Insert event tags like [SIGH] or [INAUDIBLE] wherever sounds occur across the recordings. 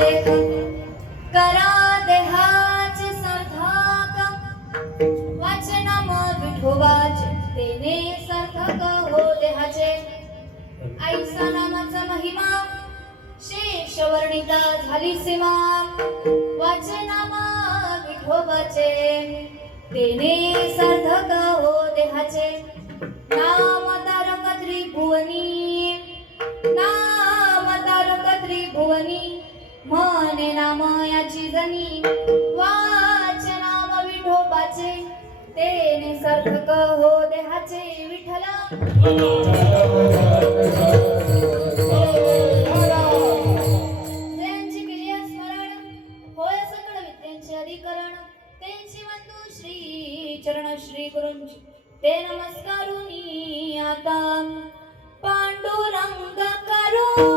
देख करा देहाचे सार्थक वाचे नाम विठोबाचे तेने सार्थक हो देहाचे आईचा नामाचा महिमा शेष वर्णिता झाली सीमा वाचे विठोबाचे तेने सार्थक हो देहाचे नाम तारक त्रिभुवनी नाम तारक त्रिभुवनी. म्हणे नाम याची जनी. वाच नाम विठोबाचे. तेने सार्थक हो देहाचे विठ्ठला. त्यांची केली स्मरण. होय सकळ विद्यांचे अधिकरण. त्यांची वंदू श्री चरण श्री गुरूंची. ते नमस्कारुनी आता. पांडुरंग करू.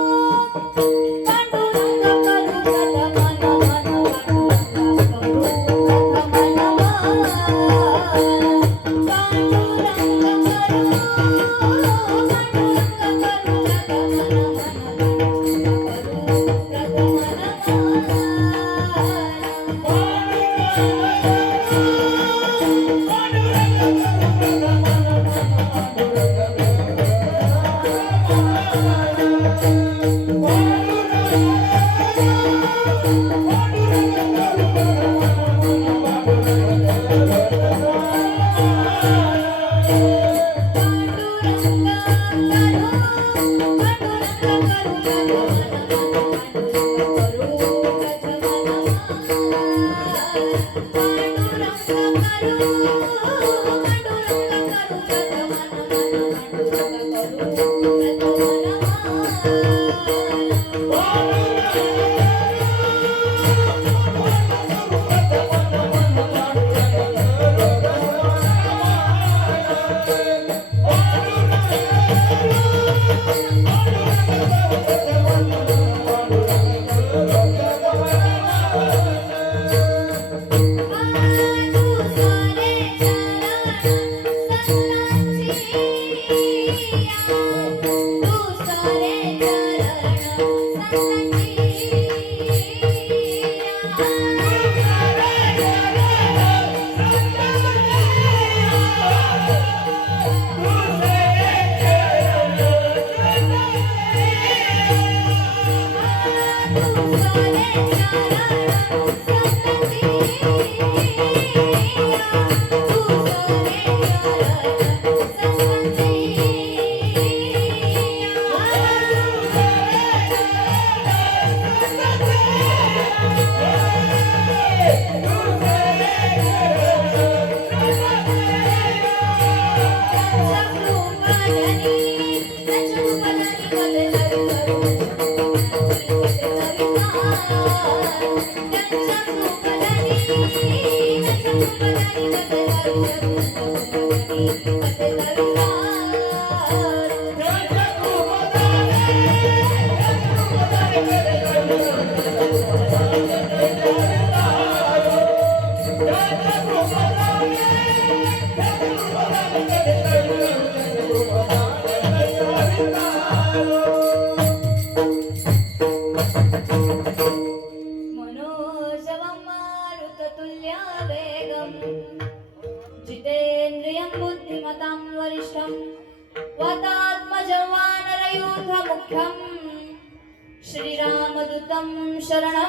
शरणं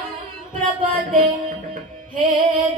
प्रपदे. हे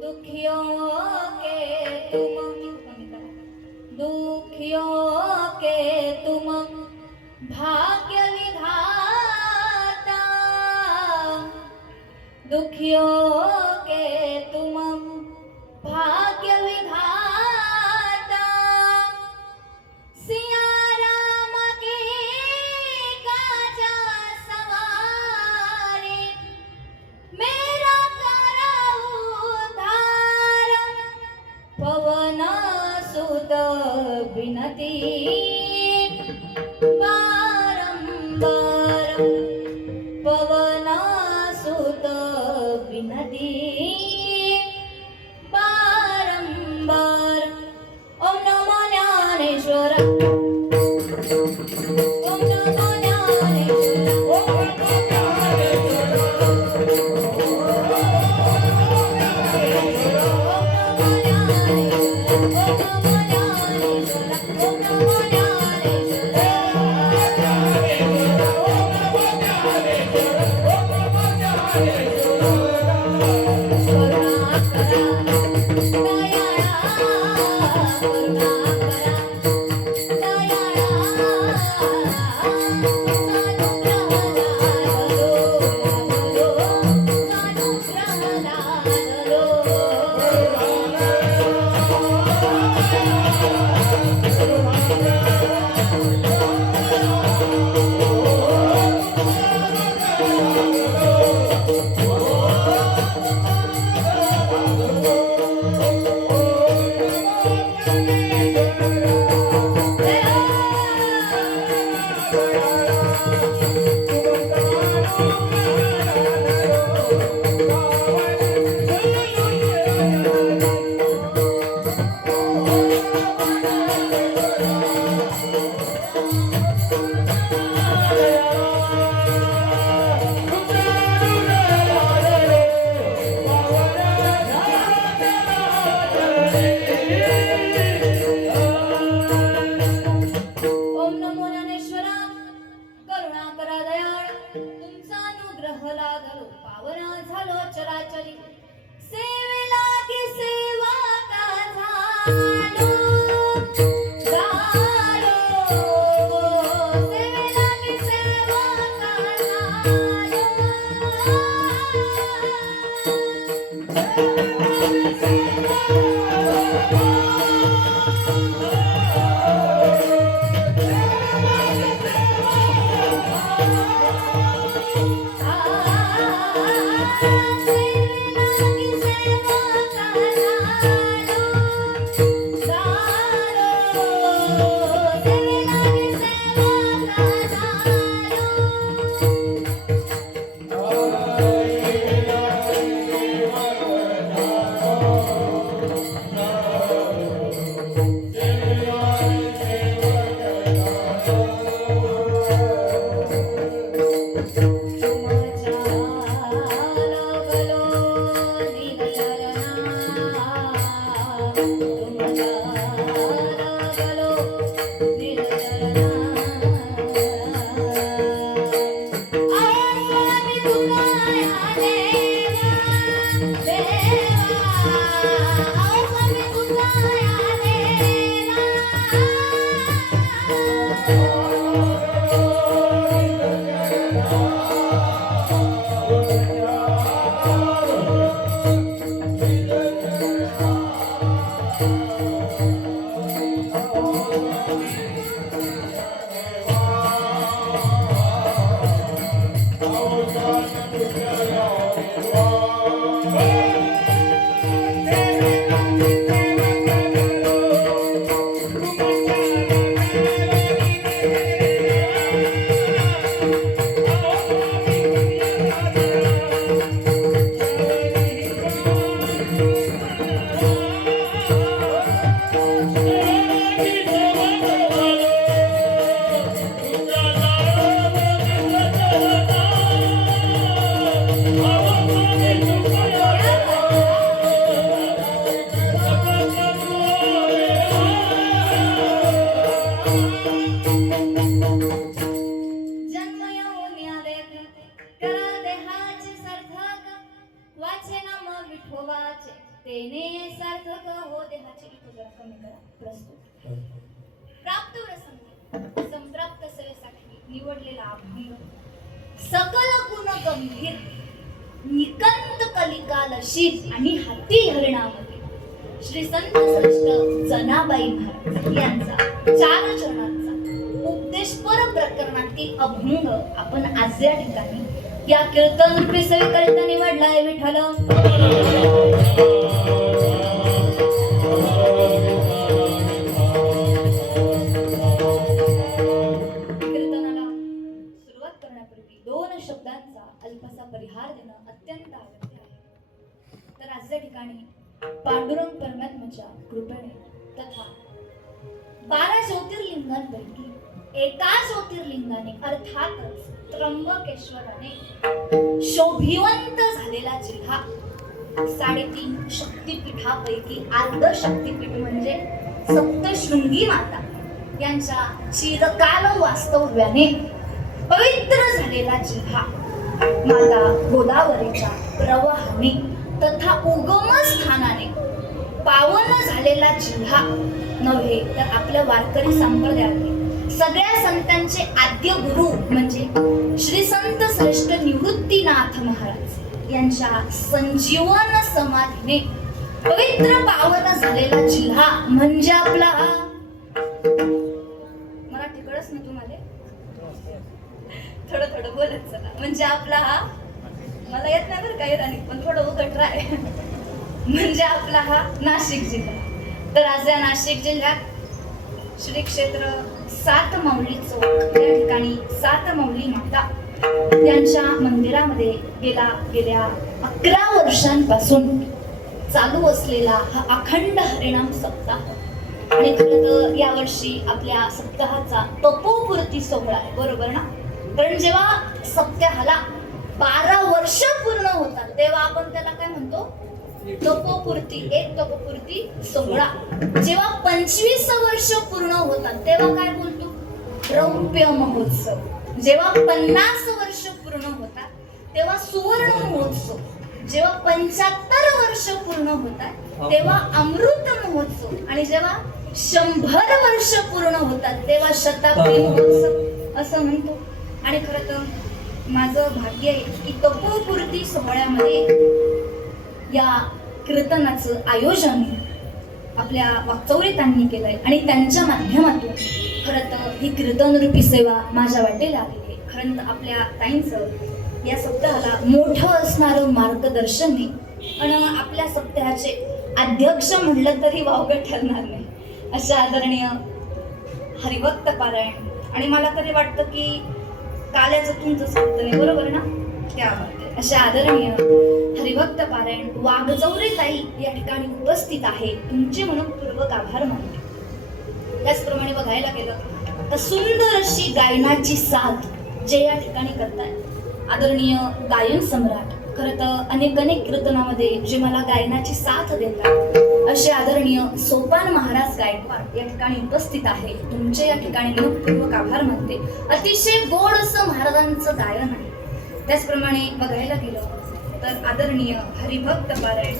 दुखियों दुखियो के तुम भाग्य विधाता सिया राम के काजा सवारे मेरा कराऊ धार पवन सुत विनती। I don't Thank you. ದುಗಾಯ ಹರೇ श्री संत श्रेष्ठ जनाबाई महाराज यांचा चार चरणांचा उपदेशपर प्रकरणातील अभंग आपण आज या ठिकाणी या कीर्तन रूपी सेवेकरिता आहे विठ्ठल. शब्दांचा अल्पसा परिहार देणं अत्यंत आवश्यक आहे. तर आजच्या ठिकाणी पांडुरंग परमात्माच्या कृपेने तथा बारा ज्योतिर्लिंगांपैकी एका ज्योतिर्लिंगाने अर्थातच त्र्यंबकेश्वराने शोभिवंत झालेला जिल्हा. साडेतीन शक्तिपीठापैकी अर्ध शक्तिपीठ म्हणजे सप्तशृंगी माता. यांच्या चिरकाल वास्तव्याने पवित्र झालेला जिल्हा. माता गोदावरीच्या प्रवाहाने तथा उगम स्थानाने. पावन झालेला जिल्हा नव्हे तर आपल्या वारकरी संप्रदायातील. सगळ्या संतांचे आद्य गुरु म्हणजे श्री संत श्रेष्ठ निवृत्तीनाथ महाराज यांच्या संजीवन समाधीने पवित्र पावन झालेला जिल्हा म्हणजे आपला हा. मराठी कळच ना तुम्हाला? थोडं थोडं बोलत चला. म्हणजे आपला हा मला येत नाही बरं का इराणी पण थोडं उघड राय म्हणजे आपला हा नाशिक जिल्हा. तर आज या नाशिक जिल्ह्यात श्री क्षेत्र सात माऊली चौक या ठिकाणी सात माऊली माता त्यांच्या मंदिरामध्ये गेला गेल्या अकरा वर्षांपासून चालू असलेला हा अखंड हरिणाम सप्ताह. आणि खरं तर यावर्षी आपल्या सप्ताहाचा तपोपूर्ती सोहळा आहे बरोबर ना? कारण जेव्हा सप्ताहाला बारा वर्ष पूर्ण होतात. तेव्हा आपण त्याला काय म्हणतो? तपोपूर्ती एक तपोपूर्ती सोहळा. जेव्हा पंचवीस वर्ष पूर्ण होतात तेव्हा काय बोलतो? रौप्य महोत्सव. जेव्हा पन्नास वर्ष पूर्ण होतात तेव्हा सुवर्ण महोत्सव. जेव्हा पंच्याहत्तर वर्ष पूर्ण होतात तेव्हा अमृत महोत्सव. आणि जेव्हा शंभर वर्ष पूर्ण होतात तेव्हा शताब्दी महोत्सव. असं म्हणतो. आणि खरं तर माझं भाग्य आहे की तपोपूर्ती सोहळ्यामध्ये या कीर्तनाचं आयोजन आपल्या वाकचौरीतांनी केलंय. आणि त्यांच्या माध्यमातून खरं तर ही कीर्तनरूपी सेवा माझ्या वाटेला आलेली आहे. खरं तर आपल्या ताईंचं या सप्ताहाला मोठं असणारं मार्गदर्शन आहे. आणि आपल्या सप्ताहाचे अध्यक्ष म्हणलं तरी वावगं ठरणार नाही. अशा आदरणीय हरिभक्त पारायण. आणि मला तरी वाटतं की काल्याचं तुमचं सप्त बरोबर ना? त्या अशा आदरणीय हरिभक्त पारायण वाघचौरे ताई या ठिकाणी उपस्थित आहे. तुमचे मनपूर्वक आभार मानते. त्याचप्रमाणे बघायला गेलं तर सुंदर अशी गायनाची साथ जे या ठिकाणी करतायत आदरणीय गायन सम्राट खरं तर अनेक अनेक कीर्तनामध्ये जे मला गायनाची साथ देतात असे आदरणीय सोपान महाराज गायकवाड या ठिकाणी उपस्थित आहे. तुमचे या ठिकाणी मनपूर्वक आभार मानते. अतिशय गोड असं महाराजांचं गायन आहे. त्याचप्रमाणे बघायला गेलं तर आदरणीय हरिभक्त पारायण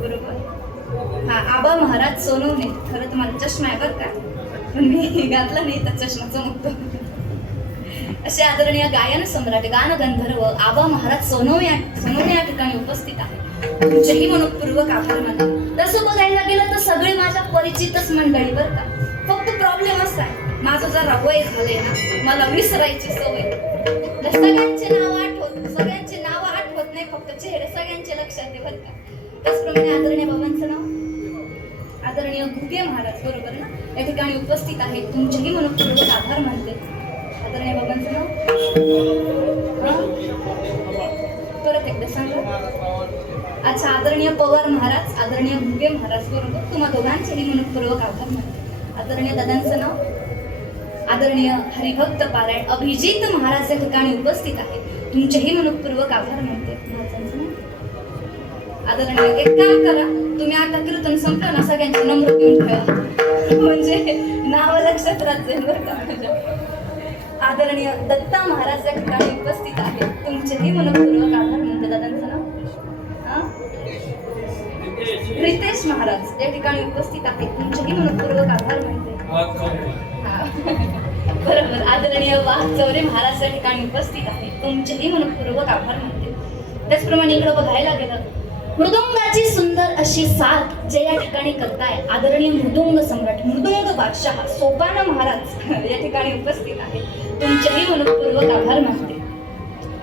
बरोबर? हा आबा महाराज सोनवणे. खरं तर मला चष्मा आहे बरं का? पण मी घातला नाही तर चष्मा चमकतो. असे आदरणीय गायन सम्राट गान गंधर्व आबा महाराज सोनव या- सोनव या ठिकाणी उपस्थित आहे तुमचेही मनपूर्वक आभार मानते. तसं बघायला गेलं तर सगळे माझ्या परिचितच मंडळी बरं का. फक्त प्रॉब्लेम असा आहे. माझं जर वय झालंय ना मला विसरायची सवय. सगळ्यांचे नाव आठवत सगळ्यांचे नाव आठवत नाही फक्त चेहरे सगळ्यांचे लक्षात आहे बरं का. त्याचप्रमाणे आदरणीय बाबांचं नाव. आदरणीय घुगे महाराज बरोबर ना? या ठिकाणी उपस्थित आहे तुमचेही मनपूर्वक आभार मानते. आदरणीय बाबांचं परत एकदा सांगा. अच्छा आदरणीय पवार महाराज आदरणीय भुगे महाराज बरोबर तुम्हा दोघांचेही मनपूर्वक आभार मानते. आदरणीय दादांचं नाव? आदरणीय हरिभक्त पारायण अभिजित महाराज या ठिकाणी उपस्थित आहे तुमचेही मनपूर्वक आभार मानते. महाराजांचं नाव. आदरणीय एक काम करा तुम्ही आता कीर्तन संपलं ना सगळ्यांचे नंबर घेऊन ठेवा. म्हणजे नाव लक्षात राहते बरं का? आदरणीय दत्ता महाराज या ठिकाणी उपस्थित आहे तुमचेही मनपूर्वक आभार म्हणते दादांचं नाव रितेश महाराज या ठिकाणी उपस्थित आहेत. तुमचेही मनपूर्वक आभार म्हणते हा. बरोबर आदरणीय वाघचौरे महाराज या ठिकाणी उपस्थित आहे तुमचेही मनपूर्वक आभार म्हणते त्याचप्रमाणे इकडं बघायला गेलं मृदुंगाची सुंदर अशी साथ जे या ठिकाणी करताय आदरणीय मृदुंग सम्राट मृदुंग बादशाह सोपाना महाराज [LAUGHS] या ठिकाणी उपस्थित आहे तुमचेही मनपूर्वक आभार मानते.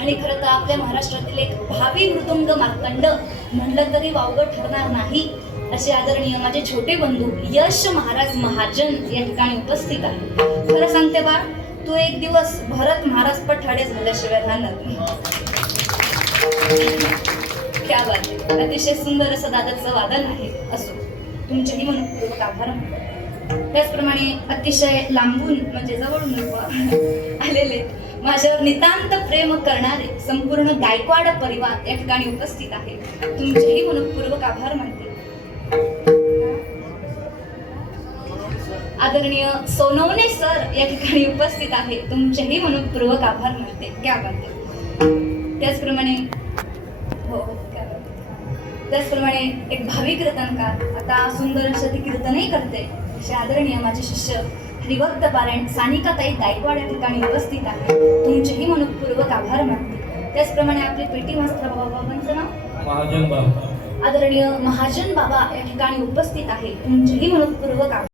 आणि खरं तर आपल्या महाराष्ट्रातील एक भावी मृदुंग मार्तंड म्हणलं तरी वावगं ठरणार नाही असे आदरणीय माझे छोटे बंधू यश महाराज महाजन या ठिकाणी उपस्थित आहे खरं सांगते बा तू एक दिवस भरत महाराज पठाडे झाल्याशिवाय राहणार नाही. क्या बात अतिशय सुंदर असं दादाचं वादन आहे असो. तुमचेही मनपूर्वक आभार त्याचप्रमाणे अतिशय लांबून म्हणजे जवळून [LAUGHS] आलेले माझ्यावर नितांत प्रेम करणारे संपूर्ण गायकवाड परिवार या ठिकाणी उपस्थित आहे. तुमचेही मनपूर्वक आभार मानते. आदरणीय सोनवणे सर या ठिकाणी उपस्थित आहे तुमचेही मनपूर्वक आभार मानते. क्या बात त्याचप्रमाणे त्याचप्रमाणे एक भावी कीर्तनकार आता सुंदर असं ते कीर्तनही करते. असे आदरणीय माझे शिष्य हरिभक्त पारायण सानिकाताई गायकवाड या ठिकाणी उपस्थित आहे तुमचेही मनपूर्वक आभार मानते. त्याचप्रमाणे आपले पेटी मास्तर बाबा बाबांचं नाव? महाजन बाबा. आदरणीय महाजन बाबा या ठिकाणी उपस्थित आहे तुमचेही मनपूर्वक आभार.